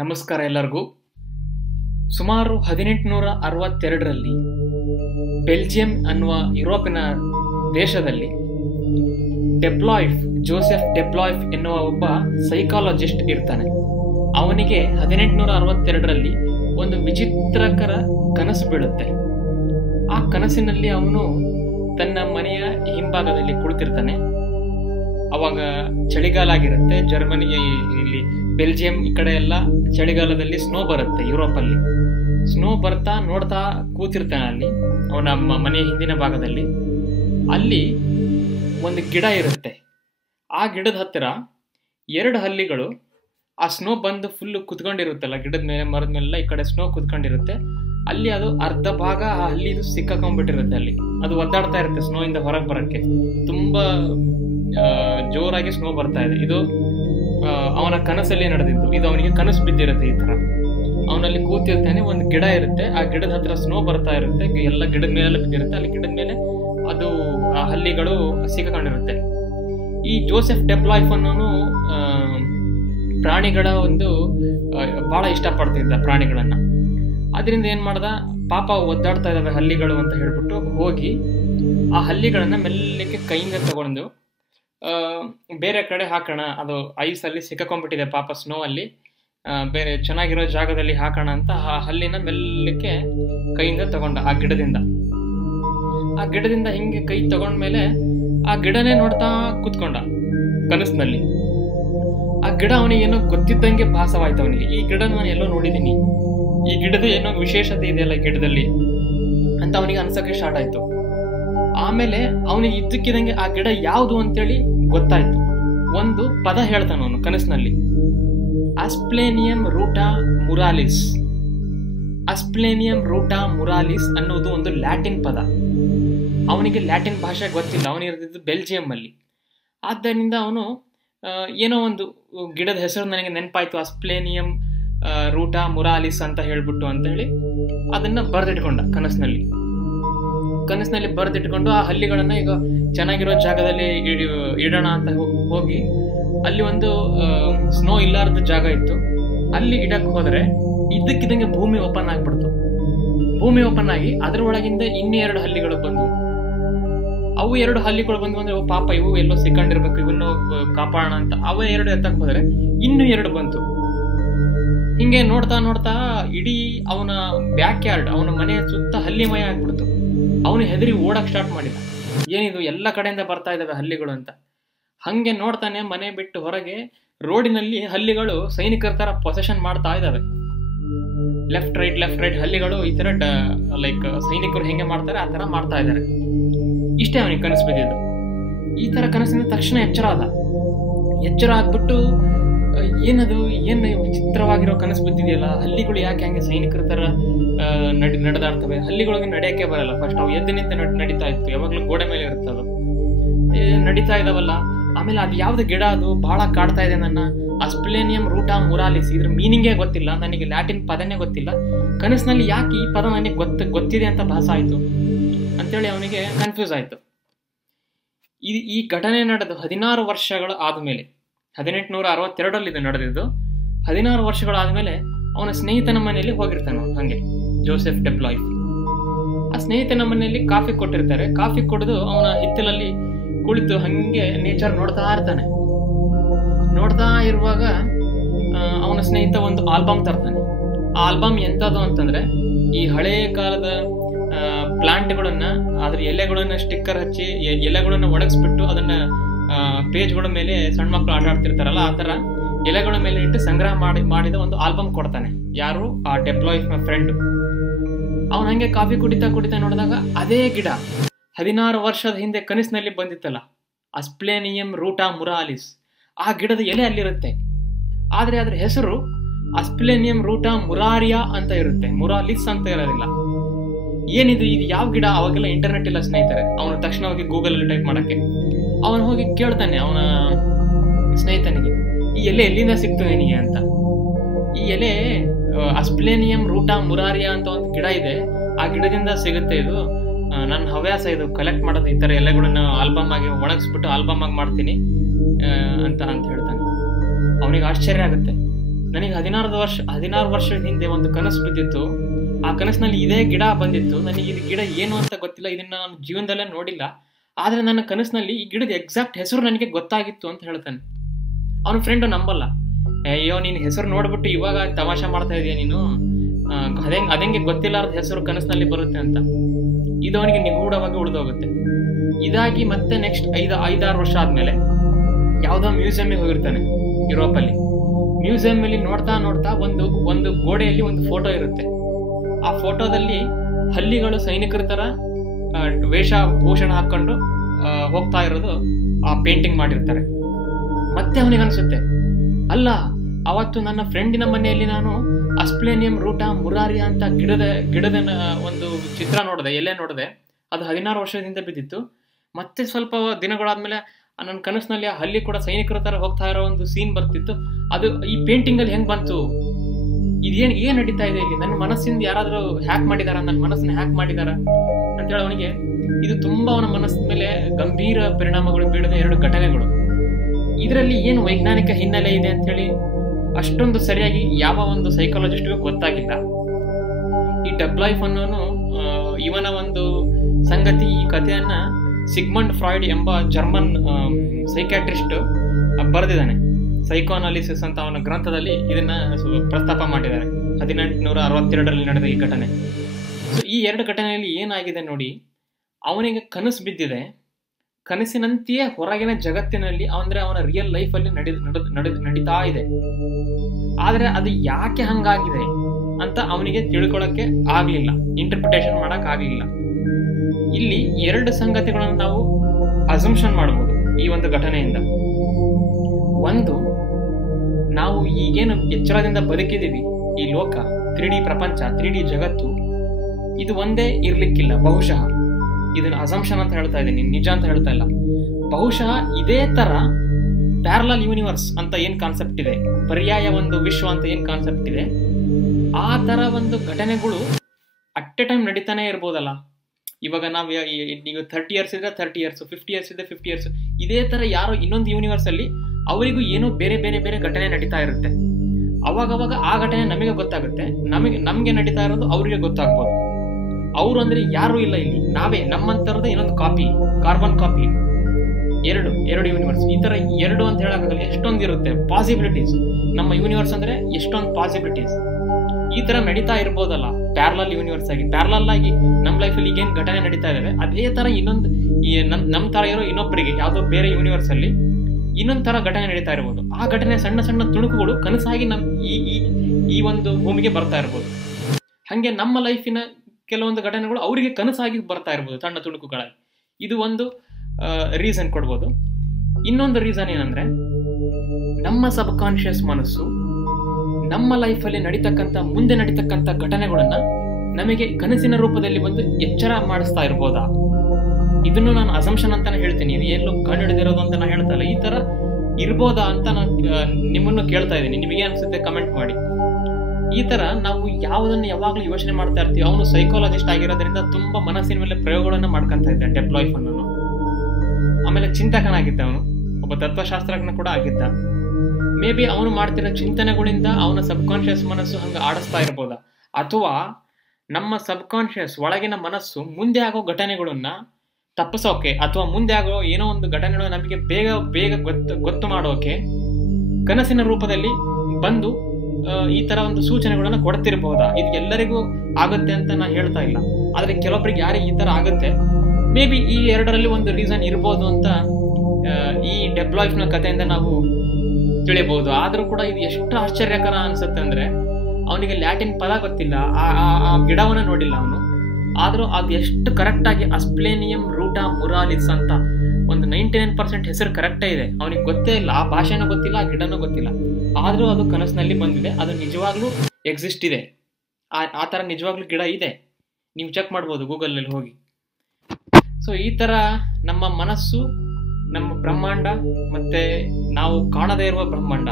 ನಮಸ್ಕಾರ ಎಲ್ಲರಿಗೂ. ಸುಮಾರು 1862ರಲ್ಲಿ ಬೆಲ್ಜಿಯಂ ಅನ್ನುವ ಯುರೋಪಿನ ದೇಶದಲ್ಲಿ ಜೋಸೆಫ್ ಡೆಬ್ಲಾಯ್ಫ್ ಎನ್ನುವ ಒಬ್ಬ ಸೈಕಾಲಜಿಸ್ಟ್ ಇರ್ತಾನೆ. ಅವನಿಗೆ 1862ರಲ್ಲಿ ಒಂದು ವಿಚಿತ್ರಕರ ಕನಸು ಬೀಳುತ್ತೆ. ಆ ಕನಸಿನಲ್ಲಿ ಅವನು ತನ್ನ ಮನೆಯ ಹಿಂಭಾಗದಲ್ಲಿ ಕುಳಿತಿರ್ತಾನೆ. ಅವಾಗ ಚಳಿಗಾಲ ಆಗಿರುತ್ತೆ. ಜರ್ಮನಿ, ಇಲ್ಲಿ ಬೆಲ್ಜಿಯಂ ಈ ಕಡೆ ಎಲ್ಲ ಚಳಿಗಾಲದಲ್ಲಿ ಸ್ನೋ ಬರುತ್ತೆ. ಯುರೋಪಲ್ಲಿ ಸ್ನೋ ಬರ್ತಾ ನೋಡ್ತಾ ಕೂತಿರ್ತಾನೆ ಅಲ್ಲಿ ಅವನ ಮನೆಯ ಹಿಂದಿನ ಭಾಗದಲ್ಲಿ. ಅಲ್ಲಿ ಒಂದು ಗಿಡ ಇರುತ್ತೆ. ಆ ಗಿಡದ ಹತ್ತಿರ 2 ಹಲ್ಲಿಗಳು ಆ ಸ್ನೋ ಬಂದು ಫುಲ್ಲು ಕುತ್ಕೊಂಡಿರುತ್ತಲ್ಲ, ಗಿಡದ ಮೇಲೆ ಮರದ ಮೇಲೆಲ್ಲ ಈ ಕಡೆ ಸ್ನೋ ಕುತ್ಕೊಂಡಿರುತ್ತೆ. ಅಲ್ಲಿ ಅದು ಅರ್ಧ ಭಾಗ ಆ ಹಲ್ಲಿದು ಸಿಕ್ಕಾಕೊಂಡ್ಬಿಟ್ಟಿರುತ್ತೆ. ಅಲ್ಲಿ ಅದು ಒದ್ದಾಡ್ತಾ ಇರುತ್ತೆ ಸ್ನೋ ಇಂದ ಹೊರಗೆ ಬರೋಕ್ಕೆ. ತುಂಬಾ ಜೋರಾಗಿ ಸ್ನೋ ಬರ್ತಾ ಇದೆ. ಇದು ಅವನ ಕನಸಲ್ಲಿ ನಡೆದಿದ್ದು. ಇದು ಅವನಿಗೆ ಕನಸು ಬಿದ್ದಿರುತ್ತೆ. ಈ ತರ ಅವನಲ್ಲಿ ಕೂತಿರ್ತಾನೆ. ಒಂದು ಗಿಡ ಇರುತ್ತೆ. ಆ ಗಿಡದ ಹತ್ರ ಸ್ನೋ ಬರ್ತಾ ಇರುತ್ತೆ. ಎಲ್ಲ ಗಿಡದ ಮೇಲೆ ಬಿದ್ದಿರುತ್ತೆ. ಅಲ್ಲಿ ಗಿಡದ ಮೇಲೆ ಅದು ಆ ಹಲ್ಲಿಗಳು ಸಿಕ್ಕೊಂಡಿರುತ್ತೆ. ಈ ಜೋಸೆಫ್ ಡೆಬ್ಲಾಯ್ಫ್ ಅನ್ನೋನು ಪ್ರಾಣಿಗಳ ಒಂದು ಬಹಳ ಇಷ್ಟಪಡ್ತಿದ್ದ ಪ್ರಾಣಿಗಳನ್ನ. ಅದರಿಂದ ಏನ್ ಮಾಡ್ದ, ಪಾಪ ಒದ್ದಾಡ್ತಾ ಇದಾವೆ ಹಲ್ಲಿಗಳು ಅಂತ ಹೇಳ್ಬಿಟ್ಟು ಹೋಗಿ ಆ ಹಲ್ಲಿಗಳನ್ನ ಮೆಲ್ಲಕ್ಕೆ ಕೈಯಿಂದ ತಗೊಂಡು ಬೇರೆ ಕಡೆ ಹಾಕೋಣ, ಅದು ಐಸಲ್ಲಿ ಸಿಕ್ಕಾಕೊಂಡ್ಬಿಟ್ಟಿದೆ ಪಾಪ ಸ್ನೋ ಅಲ್ಲಿ, ಬೇರೆ ಚೆನ್ನಾಗಿರೋ ಜಾಗದಲ್ಲಿ ಹಾಕೋಣ ಅಂತ ಆ ಹಲ್ಲಿನ ಮೆಲ್ಲಕ್ಕೆ ಕೈಯಿಂದ ತಗೊಂಡ. ಆ ಗಿಡದಿಂದ ಹಿಂಗೆ ಕೈ ತಗೊಂಡ್ಮೇಲೆ ಆ ಗಿಡನೇ ನೋಡ್ತಾ ಕೂತ್ಕೊಂಡ ಕನಸಿನಲ್ಲಿ. ಆ ಗಿಡ ಅವನಿಗೆ ಏನೋ ಗೊತ್ತಿದ್ದಂಗೆ ಭಾಸವಾಯ್ತು. ಅವನಿಗೆ ಈ ಗಿಡ ನಾನು ಎಲ್ಲೋ ನೋಡಿದ್ದೀನಿ, ಈ ಗಿಡದ ಏನೋ ವಿಶೇಷತೆ ಇದೆಯಲ್ಲ ಈ ಗಿಡದಲ್ಲಿ ಅಂತ ಅವನಿಗೆ ಅನ್ಸಕ್ಕೆ ಸ್ಟಾರ್ಟ್ ಆಯ್ತು. ಆಮೇಲೆ ಅವನಿಗೆ ಇದ್ದಕ್ಕಿದಂಗೆ ಆ ಗಿಡ ಯಾವುದು ಅಂತೇಳಿ ಗೊತ್ತಾಯ್ತು. ಒಂದು ಪದ ಹೇಳ್ತಾನ ಅವನು ಕನಸಿನಲ್ಲಿ, ಆಸ್ಪ್ಲೇನಿಯಂ ರೂಟಾ ಮುರಾಲಿಸ್. ಆಸ್ಪ್ಲೇನಿಯಂ ರೂಟಾ ಮುರಾಲಿಸ್ ಅನ್ನೋದು ಒಂದು ಲ್ಯಾಟಿನ್ ಪದ. ಅವನಿಗೆ ಲ್ಯಾಟಿನ್ ಭಾಷೆ ಗೊತ್ತಿಲ್ಲ. ಅವನು ಇರ್ತಿದ್ದು ಬೆಲ್ಜಿಯಂ ಅಲ್ಲಿ. ಆದ್ದರಿಂದ ಅವನು ಏನೋ ಒಂದು ಗಿಡದ ಹೆಸರು ನನಗೆ ನೆನಪಾಯ್ತು, ಆಸ್ಪ್ಲೇನಿಯಂ ರೂಟಾ ಮುರಾಲಿಸ್ ಅಂತ ಹೇಳ್ಬಿಟ್ಟು ಅಂತ ಹೇಳಿ ಅದನ್ನ ಬರೆದಿಟ್ಕೊಂಡ ಕನಸಿನಲ್ಲಿ ಬರೆದಿಟ್ಕೊಂಡು ಆ ಹಲ್ಲಿಗಳನ್ನ ಈಗ ಚೆನ್ನಾಗಿರೋ ಜಾಗದಲ್ಲಿ ಇಡೋಣ ಅಂತ ಹೋಗಿ ಅಲ್ಲಿ ಒಂದು ಸ್ನೋ ಇಲ್ಲಾರದ ಜಾಗ ಇತ್ತು. ಅಲ್ಲಿ ಇಡಕ್ಕೆ ಹೋದ್ರೆ ಇದ್ದಕ್ಕಿದ್ದಂಗೆ ಭೂಮಿ ಓಪನ್ ಆಗ್ಬಿಡ್ತು. ಭೂಮಿ ಓಪನ್ ಆಗಿ ಅದರ ಒಳಗಿಂದ ಇನ್ನೂ 2 ಹಲ್ಲಿಗಳು ಬಂದವು. ಅವು 2 ಹಲ್ಲಿಗಳು ಬಂದು ಅಂದ್ರೆ ಪಾಪ ಇವು ಎಲ್ಲೋ ಸಿಕ್ಕೊಂಡಿರ್ಬೇಕು, ಇವನ್ನು ಕಾಪಾಡೋಣ ಅಂತ ಅವ 2 ಎತ್ತಕ್ಕೆ ಹೋದ್ರೆ ಇನ್ನೂ 2 ಬಂತು. ಹಿಂಗೆ ನೋಡ್ತಾ ನೋಡ್ತಾ ಇಡೀ ಅವನ ಬ್ಯಾಕ್ ಯಾರ್ಡ್, ಅವನ ಮನೆಯ ಸುತ್ತ ಹಲ್ಲಿಮಯ ಆಗ್ಬಿಡ್ತು. ಅವನು ಹೆದರಿ ಓಡಕ್ ಸ್ಟಾರ್ಟ್ ಮಾಡಿದ. ಏನಿದು ಎಲ್ಲ ಕಡೆಯಿಂದ ಬರ್ತಾ ಇದಾವೆ ಹಲ್ಲಿಗಳು ಅಂತ. ಹಂಗೆ ನೋಡ್ತಾನೆ ಮನೆ ಬಿಟ್ಟು ಹೊರಗೆ ರೋಡಿನಲ್ಲಿ ಹಲ್ಲಿಗಳು ಸೈನಿಕರ ತರ ಪೊಸೆಷನ್ ಮಾಡ್ತಾ ಇದಾವೆ. ಲೆಫ್ಟ್ ರೈಟ್ ಹಲ್ಲಿಗಳು ಈ ತರ ಲೈಕ್ ಸೈನಿಕರು ಹೆಂಗೆ ಮಾಡ್ತಾರೆ ಆ ತರ ಮಾಡ್ತಾ ಇದಾರೆ. ಇಷ್ಟೇ ಅವನಿಗೆ ಕನಸು ಬಿದ್ದಿದ್ದು. ಈ ತರ ಕನಸಿನ ತಕ್ಷಣ ಎಚ್ಚರ ಆಗ್ಬಿಟ್ಟು ಏನದು, ಏನು ವಿಚಿತ್ರವಾಗಿರೋ ಕನಸು ಬಿದ್ದಿದೆಯಲ್ಲ, ಹಲ್ಲಿಗಳು ಯಾಕೆ ಹಂಗೆ ಸೈನಿಕರ ತರ ನಡೆದಾಡ್ತವೆ, ಹಲ್ಲಿಗಳಿಗೆ ನಡೆಯಕ್ಕೆ ಬರಲ್ಲ. ಫಸ್ಟ್ ಅವು ಎದ್ದು ನಿಂತ ನಡೀತಾ ಇತ್ತು, ಯಾವಾಗ್ಲೂ ಗೋಡೆ ಮೇಲೆ ಇರ್ತದ, ನಡೀತಾ ಇದಾವಲ್ಲ. ಆಮೇಲೆ ಅದು ಯಾವ್ದು ಗಿಡ, ಅದು ಬಹಳ ಕಾಡ್ತಾ ಇದೆ ನನ್ನ. ಆಸ್ಪ್ಲೇನಿಯಂ ರೂಟಾ ಮುರಾಲಿಸ್, ಇದ್ರ ಮೀನಿಂಗೇ ಗೊತ್ತಿಲ್ಲ ನನಗೆ, ಲ್ಯಾಟಿನ್ ಪದನೇ ಗೊತ್ತಿಲ್ಲ. ಕನಸಿನಲ್ಲಿ ಯಾಕೆ ಈ ಪದ ನನಗೆ ಗೊತ್ತಿದೆ ಅಂತ ಭಾಸ ಆಯ್ತು ಅಂತೇಳಿ ಅವನಿಗೆ ಕನ್ಫ್ಯೂಸ್ ಆಯ್ತು. ಈ ಘಟನೆ ನಡೆದು 16 ವರ್ಷಗಳು ಆದ್ಮೇಲೆ, 1862ರಲ್ಲಿ ಇದು ನಡೆದಿದ್ದು. 16 ವರ್ಷಗಳಾದ್ಮೇಲೆ ಅವನ ಸ್ನೇಹಿತನ ಮನೆಯಲ್ಲಿ ಹೋಗಿರ್ತಾನೆ ಹಂಗೆ ಜೋಸೆಫ್ ಡೆಬ್ಲಾಯ್ಫ್. ಆ ಸ್ನೇಹಿತನ ಮನೆಯಲ್ಲಿ ಕಾಫಿ ಕೊಟ್ಟಿರ್ತಾರೆ. ಕಾಫಿ ಕುಡಿದು ಅವನ ಹಿತ್ತಲಲ್ಲಿ ಕುಳಿತು ಹಂಗೆ ನೇಚರ್ ನೋಡ್ತಾ ಇರ್ತಾನೆ. ನೋಡ್ತಾ ಇರುವಾಗ ಅವನ ಸ್ನೇಹಿತ ಒಂದು ಆಲ್ಬಮ್ ತರ್ತಾನೆ. ಆ ಆಲ್ಬಮ್ ಎಂತದು ಅಂತಂದ್ರೆ, ಈ ಹಳೇ ಕಾಲದ ಪ್ಲಾಂಟ್ಗಳನ್ನ, ಅದ್ರ ಎಲೆಗಳನ್ನ ಸ್ಟಿಕ್ಕರ್ ಹಚ್ಚಿ ಎಲೆಗಳನ್ನ ಒಣಗಿಸ್ಬಿಟ್ಟು ಅದನ್ನ ಪೇಜ್ಗಳ ಮೇಲೆ ಸಣ್ಣ ಮಕ್ಕಳು ಆಟ ಆಡ್ತಿರ್ತಾರಲ್ಲ ಆ ತರ ಎಲೆಗಳ ಮೇಲೆ ಇಟ್ಟು ಸಂಗ್ರಹ ಮಾಡಿದ ಒಂದು ಆಲ್ಬಮ್ ಕೊಡ್ತಾನೆ. ಯಾರು? ಆ ಡೆಬ್ಲಾಯ್ಫ್ ನ ಫ್ರೆಂಡ್. ಅವನ ಹಂಗೆ ಕಾಫಿ ಕುಡಿತಾ ನೋಡಿದಾಗ ಅದೇ ಗಿಡ 16 ವರ್ಷದ ಹಿಂದೆ ಕನಸಿನಲ್ಲಿ ಬಂದಿತ್ತಲ್ಲ, ಆಸ್ಪ್ಲೇನಿಯಂ ರೂಟಾ ಮುರಾಲಿಸ್, ಆ ಗಿಡದ ಎಲೆ ಅಲ್ಲಿರುತ್ತೆ. ಆದ್ರೆ ಅದ್ರ ಹೆಸರು ಆಸ್ಪ್ಲೇನಿಯಂ ರೂಟಾ ಮುರಾರಿಯಾ ಅಂತ ಇರುತ್ತೆ, ಮುರಾಲಿಸ್ ಅಂತ ಇರೋದಿಲ್ಲ. ಏನಿದು, ಇದು ಯಾವ ಗಿಡ? ಅವಾಗೆಲ್ಲ ಇಂಟರ್ನೆಟ್ ಇಲ್ಲ ಸ್ನೇಹಿತರೆ. ಅವನು ತಕ್ಷಣ ಹೋಗಿ ಗೂಗಲ್ ಅಲ್ಲಿ ಟೈಪ್ ಮಾಡಕ್ಕೆ ಅವನು ಹೋಗಿ ಕೇಳ್ತಾನೆ ಅವನ ಸ್ನೇಹಿತನಿಗೆ, ಈ ಎಲೆ ಎಲ್ಲಿಂದ ಸಿಕ್ತು ನಿನಗೆ ಅಂತ. ಈ ಎಲೆ ಆಸ್ಪ್ಲೇನಿಯಂ ರೂಟಾ ಮುರಾರಿಯಾ ಅಂತ ಒಂದು ಗಿಡ ಇದೆ, ಆ ಗಿಡದಿಂದ ಸಿಗುತ್ತೆ ಇದು. ನನ್ನ ಹವ್ಯಾಸ ಇದು, ಕಲೆಕ್ಟ್ ಮಾಡೋದು. ಈ ತರ ಎಲೆಗಳನ್ನ ಆಲ್ಬಮ್ ಆಗಿ ಒಣಗಿಸ್ಬಿಟ್ಟು ಆಲ್ಬಮ್ ಆಗಿ ಮಾಡ್ತೀನಿ ಅಂತ ಹೇಳ್ತಾನೆ. ಅವನಿಗೆ ಆಶ್ಚರ್ಯ ಆಗುತ್ತೆ. ನನಗೆ 16 ವರ್ಷದ ಹಿಂದೆ ಒಂದು ಕನಸು ಬಿದ್ದಿತ್ತು. ಆ ಕನಸಿನಲ್ಲಿ ಇದೇ ಗಿಡ ಬಂದಿತ್ತು. ನನಗೆ ಇದು ಗಿಡ ಏನು ಅಂತ ಗೊತ್ತಿಲ್ಲ, ಇದನ್ನ ನಾನು ಜೀವನದಲ್ಲೇ ನೋಡಿಲ್ಲ. ಆದರೆ ನನ್ನ ಕನಸಿನಲ್ಲಿ ಈ ಗಿಡದ ಎಕ್ಸಾಕ್ಟ್ ಹೆಸರು ನನಗೆ ಗೊತ್ತಾಗಿತ್ತು ಅಂತ ಹೇಳ್ತಾನೆ. ಅವನ ಫ್ರೆಂಡು ನಂಬಲ್ಲ. ಅಯ್ಯೋ, ನೀನು ಹೆಸರು ನೋಡ್ಬಿಟ್ಟು ಇವಾಗ ತಮಾಷೆ ಮಾಡ್ತಾ ಇದೀಯ ನೀನು, ಅದಂಗೆ ಗೊತ್ತಿಲ್ಲಾರ್ದ ಹೆಸರು ಕನಸಿನಲ್ಲಿ ಬರುತ್ತೆ ಅಂತ. ಇದು ಅವನಿಗೆ ನಿಗೂಢವಾಗಿ ಉಳಿದೋಗುತ್ತೆ. ಇದಾಗಿ ಮತ್ತೆ ನೆಕ್ಸ್ಟ್ 5-6 ವರ್ಷ ಆದ್ಮೇಲೆ ಯಾವುದೋ ಮ್ಯೂಸಿಯಂಗೆ ಹೋಗಿರ್ತಾನೆ ಯುರೋಪಲ್ಲಿ. ಮ್ಯೂಸಿಯಂ ಅಲ್ಲಿ ನೋಡ್ತಾ ಒಂದು ಗೋಡೆಯಲ್ಲಿ ಒಂದು ಫೋಟೋ ಇರುತ್ತೆ. ಆ ಫೋಟೋದಲ್ಲಿ ಹಲ್ಲಿಗಳು ಸೈನಿಕರ ತರ ವೇಷಭೂಷಣ ಹಾಕೊಂಡು ಹೋಗ್ತಾ ಇರೋದು ಆ ಪೇಂಟಿಂಗ್ ಮಾಡಿರ್ತಾರೆ. ಮತ್ತೆ ಅವನಿಗೆ ಅನ್ಸುತ್ತೆ, ಅಲ್ಲ, ಅವತ್ತು ನನ್ನ ಫ್ರೆಂಡಿನ ಮನೆಯಲ್ಲಿ ನಾನು ಅಸ್ಪ್ಲೇನಿಯಂ ರೂಟಾ ಮುರಾರಿಯಾ ಅಂತ ಗಿಡದ ಒಂದು ಚಿತ್ರ ನೋಡಿದೆ, ಎಲೆ ನೋಡಿದೆ. ಅದು 16 ವರ್ಷದಿಂದ ಬಿದ್ದಿತ್ತು. ಮತ್ತೆ ಸ್ವಲ್ಪ ದಿನಗಳಾದ್ಮೇಲೆ ನನ್ನ ಕನಸಿನಲ್ಲಿ ಆ ಹಲ್ಲಿ ಕೂಡ ಸೈನಿಕರ ತರ ಹೋಗ್ತಾ ಇರೋ ಒಂದು ಸೀನ್ ಬರ್ತಿತ್ತು. ಅದು ಈ ಪೇಂಟಿಂಗ್ ಅಲ್ಲಿ ಹೆಂಗ್ ಬಂತು? ಏನ್ ನಡೀತಾ ಇದೆ ಇಲ್ಲಿ? ನನ್ನ ಮನಸ್ಸಿಂದ ಯಾರಾದ್ರೂ ಹ್ಯಾಕ್ ಮಾಡಿದಾರ, ನನ್ನ ಮನಸ್ಸನ್ನ ಹ್ಯಾಕ್ ಮಾಡಿದಾರ ಅಂತೇಳಿ ಅವನಿಗೆ ಇದು ತುಂಬಾ ಅವನ ಮನಸ್ಸಿನ ಮೇಲೆ ಗಂಭೀರ ಪರಿಣಾಮಗಳು ಬೀಳದ 2 ಘಟನೆಗಳು. ಇದರಲ್ಲಿ ಏನು ವೈಜ್ಞಾನಿಕ ಹಿನ್ನೆಲೆ ಇದೆ ಅಂತ ಹೇಳಿ ಅಷ್ಟೊಂದು ಸರಿಯಾಗಿ ಯಾವ ಒಂದು ಸೈಕಾಲಜಿಸ್ಟ್ಗೂ ಗೊತ್ತಾಗಿಲ್ಲ. ಈ ಡಬ್ ಲೈಫ್ ಅನ್ನೋನು ಇವನ ಒಂದು ಸಂಗತಿ, ಈ ಕಥೆಯನ್ನ ಸಿಗ್ಮಂಡ್ ಫ್ರಾಯ್ಡ್ ಎಂಬ ಜರ್ಮನ್ ಸೈಕ್ಯಾಟ್ರಿಸ್ಟ್ ಬರೆದಿದ್ದಾನೆ. ಸೈಕೋಅನಾಲಿಸಿಸ್ ಅಂತ ಅವನ ಗ್ರಂಥದಲ್ಲಿ ಇದನ್ನ ಪ್ರಸ್ತಾಪ ಮಾಡಿದ್ದಾರೆ. 1862ರಲ್ಲಿ ನಡೆದ ಈ ಘಟನೆ. ಸೊ ಈ 2 ಘಟನೆಯಲ್ಲಿ ಏನಾಗಿದೆ ನೋಡಿ, ಅವನಿಗೆ ಕನಸು ಬಿದ್ದಿದೆ. ಕನಸಿನಂತೆಯೇ ಹೊರಗಿನ ಜಗತ್ತಿನಲ್ಲಿ ಅಂದ್ರೆ ಅವನ ರಿಯಲ್ ಲೈಫ್ ಅಲ್ಲಿ ನಡೀತಾ ಇದೆ. ಆದ್ರೆ ಅದು ಯಾಕೆ ಹಂಗಾಗಿದೆ ಅಂತ ಅವನಿಗೆ ತಿಳ್ಕೊಳಕ್ಕೆ ಆಗ್ಲಿಲ್ಲ, ಇಂಟರ್ಪ್ರಿಟೇಷನ್ ಮಾಡಕ್ ಆಗ್ಲಿಲ್ಲ. ಇಲ್ಲಿ 2 ಸಂಗತಿಗಳನ್ನು ನಾವು ಅಸಂಪ್ಷನ್ ಮಾಡಬಹುದು ಈ ಒಂದು ಘಟನೆಯಿಂದ. ಒಂದು, ನಾವು ಈಗೇನು ಎಚ್ಚರದಿಂದ ಬದುಕಿದೀವಿ, ಈ ಲೋಕ 3D ಪ್ರಪಂಚ, 3D ಜಗತ್ತು, ಇದು ಒಂದೇ ಇರ್ಲಿಕ್ಕಿಲ್ಲ ಬಹುಶಃ. ಇದನ್ನ ಅಸಂಪ್ಷನ್ ಅಂತ ಹೇಳ್ತಾ ಇದ್ದೀನಿ, ನಿಜ ಅಂತ ಹೇಳ್ತಾ ಇಲ್ಲ. ಬಹುಶಃ ಇದೇ ತರ ಪ್ಯಾರಲಲ್ ಯೂನಿವರ್ಸ್ ಅಂತ ಏನ್ ಕಾನ್ಸೆಪ್ಟ್ ಇದೆ, ಪರ್ಯಾಯ ಒಂದು ವಿಶ್ವ ಅಂತ ಏನ್ ಕಾನ್ಸೆಪ್ಟ್ ಇದೆ, ಆ ತರ ಒಂದು ಘಟನೆಗಳು ಅಟ್ ಎ ಟೈಮ್ ನಡೀತಾನೆ ಇರ್ಬೋದಲ್ಲ. ಇವಾಗ ನಾವು ಈಗ 30 ಇಯರ್ಸ್ ಇದ್ರೆ 30 ಇಯರ್ಸ್, 50 ಇಯರ್ಸ್ ಇದ್ರೆ 50 ಇಯರ್ಸ್, ಇದೇ ತರ ಯಾರೋ ಇನ್ನೊಂದು ಯೂನಿವರ್ಸ್ ಅಲ್ಲಿ ಅವರಿಗೂ ಏನೋ ಬೇರೆ ಬೇರೆ ಬೇರೆ ಘಟನೆ ನಡೀತಾ ಇರುತ್ತೆ. ಅವಾಗವಾಗ ಆ ಘಟನೆ ನಮಗೆ ಗೊತ್ತಾಗುತ್ತೆ, ನಮ್ಗೆ ನಡೀತಾ ಇರೋದು ಅವ್ರಿಗೆ ಗೊತ್ತಾಗ್ಬೋದು. ಅವರು ಅಂದ್ರೆ ಯಾರು ಇಲ್ಲ ಇಲ್ಲಿ, ನಾವೇ ನಮ್ಮಂತರದ ಇನ್ನೊಂದು ಕಾಪಿ, ಕಾರ್ಬನ್ ಕಾಪಿ. ಎರಡು ಯೂನಿವರ್ಸ್, ಈ ತರ 2 ಅಂತ ಹೇಳಕ್ಕಾಗಲ್ಲ, ಎಷ್ಟೊಂದು ಇರುತ್ತೆ ಪಾಸಿಬಿಲಿಟೀಸ್. ನಮ್ಮ ಯೂನಿವರ್ಸ್ ಅಂದ್ರೆ ಎಷ್ಟೊಂದು ಪಾಸಿಬಿಲಿಟೀಸ್. ಈ ತರ ನಡೀತಾ ಇರ್ಬೋದಲ್ಲ ಪ್ಯಾರಲಲ್ ಯೂನಿವರ್ಸ್ ಆಗಿ. ಪ್ಯಾರಲಲ್ ಆಗಿ ನಮ್ಮ ಲೈಫಲ್ಲಿ ಈಗೇನು ಘಟನೆ ನಡೀತಾ ಇದಾವೆ ಅದೇ ತರ ಇನ್ನೊಂದು ನಮ್ಮ ತರ ಇರೋ ಇನ್ನೊಬ್ಬರಿಗೆ ಯಾವ್ದೋ ಬೇರೆ ಯೂನಿವರ್ಸ್ ಅಲ್ಲಿ ಇನ್ನೊಂದ್ ತರ ಘಟನೆ ನಡೀತಾ ಇರ್ಬೋದು. ಆ ಘಟನೆ ಸಣ್ಣ ಸಣ್ಣ ತುಣುಕುಗಳು ಕನಸಾಗಿ ಈ ಒಂದು ಭೂಮಿಗೆ ಬರ್ತಾ ಇರ್ಬೋದು. ಹಂಗೆ ನಮ್ಮ ಲೈಫಿನ ಕೆಲವೊಂದು ಘಟನೆಗಳು ಅವರಿಗೆ ಕನಸಾಗಿ ಬರ್ತಾ ಇರ್ಬೋದು ಸಣ್ಣ ತುಣುಕುಗಳಾಗಿ. ಇದು ಒಂದು ರೀಸನ್ ಕೊಡ್ಬೋದು. ಇನ್ನೊಂದು ರೀಸನ್ ಏನಂದ್ರೆ, ನಮ್ಮ ಸಬ್ ಕಾನ್ಶಿಯಸ್ ಮನಸ್ಸು ನಮ್ಮ ಲೈಫಲ್ಲಿ ಮುಂದೆ ನಡೀತಕ್ಕಂಥ ಘಟನೆಗಳನ್ನ ನಮಗೆ ಕನಸಿನ ರೂಪದಲ್ಲಿ ಬಂದು ಎಚ್ಚರ ಮಾಡಿಸ್ತಾ ಇರ್ಬೋದಾ? ಇದನ್ನು ನಾನು ಅಸಂಪ್ಷನ್ ಅಂತಾನೆ ಹೇಳ್ತೀನಿ, ಇದು ಎಲ್ಲೂ ಕಂಡು ಹಿಡಿದಿರೋದು ಅಂತ ನಾನು ಹೇಳ್ತಾ ಇಲ್ಲ. ಈ ತರ ಇರ್ಬೋದಾ ಅಂತ ನಾನು ನಿಮ್ಮನ್ನು ಕೇಳ್ತಾ ಇದ್ದೀನಿ. ನಿಮಗೆ ಅನ್ಸುತ್ತೆ ಕಮೆಂಟ್ ಮಾಡಿ. ಈ ತರ ನಾವು ಯಾವುದನ್ನು ಯಾವಾಗಲೂ ಯೋಚನೆ ಮಾಡ್ತಾ ಇರ್ತೀವಿ. ಅವನು ಸೈಕಾಲಜಿಸ್ಟ್ ಆಗಿರೋದ್ರಿಂದ ತುಂಬಾ ಮನಸ್ಸಿನ ಮೇಲೆ ಪ್ರಯೋಗಗಳನ್ನ ಮಾಡ್ಕೊಂತ ಇದ್ದ ಡಬ್ ಲೈಫ್ ಅನ್ನೋನು. ಆಮೇಲೆ ಚಿಂತಕನಾಗಿದ್ದ, ಅವನು ಒಬ್ಬ ತತ್ವಶಾಸ್ತ್ರಜ್ಞ ಕೂಡ ಆಗಿದ್ದ. ಮೇ ಬಿ ಅವನು ಮಾಡ್ತಿರೋ ಚಿಂತನೆಗಳಿಂದ ಅವನ ಸಬ್ ಕಾನ್ಶಿಯಸ್ ಮನಸ್ಸು ಹಂಗ ಆಡಿಸ್ತಾ ಇರ್ಬೋದಾ? ಅಥವಾ ನಮ್ಮ ಸಬ್ ಕಾನ್ಶಿಯಸ್ ಒಳಗಿನ ಮನಸ್ಸು ಮುಂದೆ ಆಗೋ ಘಟನೆಗಳನ್ನ ತಪ್ಪಿಸೋಕೆ ಅಥವಾ ಮುಂದೆ ಆಗೋ ಏನೋ ಒಂದು ಘಟನೆಗಳು ನಮಗೆ ಬೇಗ ಬೇಗ ಗೊತ್ತು ಮಾಡೋಕೆ ಕನಸಿನ ರೂಪದಲ್ಲಿ ಬಂದು ಈ ತರ ಒಂದು ಸೂಚನೆಗಳನ್ನ ಕೊಡ್ತಿರ್ಬಹುದಾ? ಇದು ಎಲ್ಲರಿಗೂ ಆಗುತ್ತೆ ಅಂತ ನಾನು ಹೇಳ್ತಾ ಇಲ್ಲ, ಆದ್ರೆ ಕೆಲವೊಬ್ಬರಿಗೆ ಯಾರಿಗೆ ಈ ತರ ಆಗುತ್ತೆ, ಮೇ ಬಿ ಈ 2ರಲ್ಲಿ ಒಂದು ರೀಸನ್ ಇರ್ಬೋದು ಅಂತ ಈ ಡಬ್ ಲೈಫ್ ನ ಕಥೆಯಿಂದ ನಾವು ತಿಳಿಯಬಹುದು. ಆದ್ರೂ ಕೂಡ ಇದು ಎಷ್ಟು ಆಶ್ಚರ್ಯಕರ ಅನ್ಸುತ್ತೆ ಅಂದ್ರೆ, ಅವನಿಗೆ ಲ್ಯಾಟಿನ್ ಪದ ಗೊತ್ತಿಲ್ಲ, ಆ ಗಿಡವನ್ನ ನೋಡಿಲ್ಲ ಅವನು. ಆದ್ರೂ ಅದು ಎಷ್ಟು ಕರೆಕ್ಟ್ ಆಗಿ ಅಸ್ಪ್ಲೇನಿಯಂ ರೂಟಾ ಮುರಾಲಿಸ್ ಅಂತ ಒಂದು 99% ಹೆಸರು ಕರೆಕ್ಟೇ ಇದೆ. ಅವನಿಗೆ ಗೊತ್ತೇ ಇಲ್ಲ, ಆ ಭಾಷೆನೂ ಗೊತ್ತಿಲ್ಲ, ಆ ಗಿಡನೂ ಗೊತ್ತಿಲ್ಲ. ಆದ್ರೂ ಅದು ಕನಸಿನಲ್ಲಿ ಬಂದಿದೆ, ಅದು ನಿಜವಾಗ್ಲೂ ಎಕ್ಸಿಸ್ಟ್ ಇದೆ. ಆ ತರ ನಿಜವಾಗ್ಲೂ ಗಿಡ ಇದೆ, ನೀವು ಚೆಕ್ ಮಾಡ್ಬೋದು ಗೂಗಲಲ್ಲಿ ಹೋಗಿ. ಸೊ ಈ ತರ ನಮ್ಮ ಮನಸ್ಸು, ನಮ್ಮ ಬ್ರಹ್ಮಾಂಡ ಮತ್ತೆ ನಾವು ಕಾಣದೇ ಇರುವ ಬ್ರಹ್ಮಾಂಡ,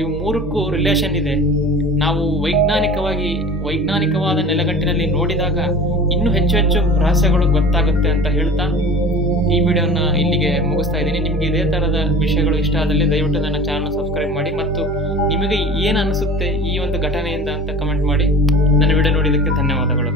ಇವು 3ಕ್ಕೂ ರಿಲೇಷನ್ ಇದೆ. ನಾವು ವೈಜ್ಞಾನಿಕವಾದ ನೆಲೆಗಟ್ಟಿನಲ್ಲಿ ನೋಡಿದಾಗ ಇನ್ನೂ ಹೆಚ್ಚು ಹೆಚ್ಚು ರಹಸ್ಯಗಳು ಗೊತ್ತಾಗುತ್ತೆ ಅಂತ ಹೇಳ್ತಾ ಈ ವಿಡಿಯೋನ ಇಲ್ಲಿಗೆ ಮುಗಿಸ್ತಾ ಇದ್ದೀನಿ. ನಿಮ್ಗೆ ಇದೇ ತರದ ವಿಷಯಗಳು ಇಷ್ಟ ಆದಲ್ಲಿ ದಯವಿಟ್ಟು ನನ್ನ ಚಾನಲ್ ಸಬ್ಸ್ಕ್ರೈಬ್ ಮಾಡಿ ಮತ್ತು ನಿಮಗೆ ಏನು ಅನಿಸುತ್ತೆ ಈ ಒಂದು ಘಟನೆಯಿಂದ ಅಂತ ಕಮೆಂಟ್ ಮಾಡಿ. ನನ್ನ ವಿಡಿಯೋ ನೋಡಿದ್ದಕ್ಕೆ ಧನ್ಯವಾದಗಳು.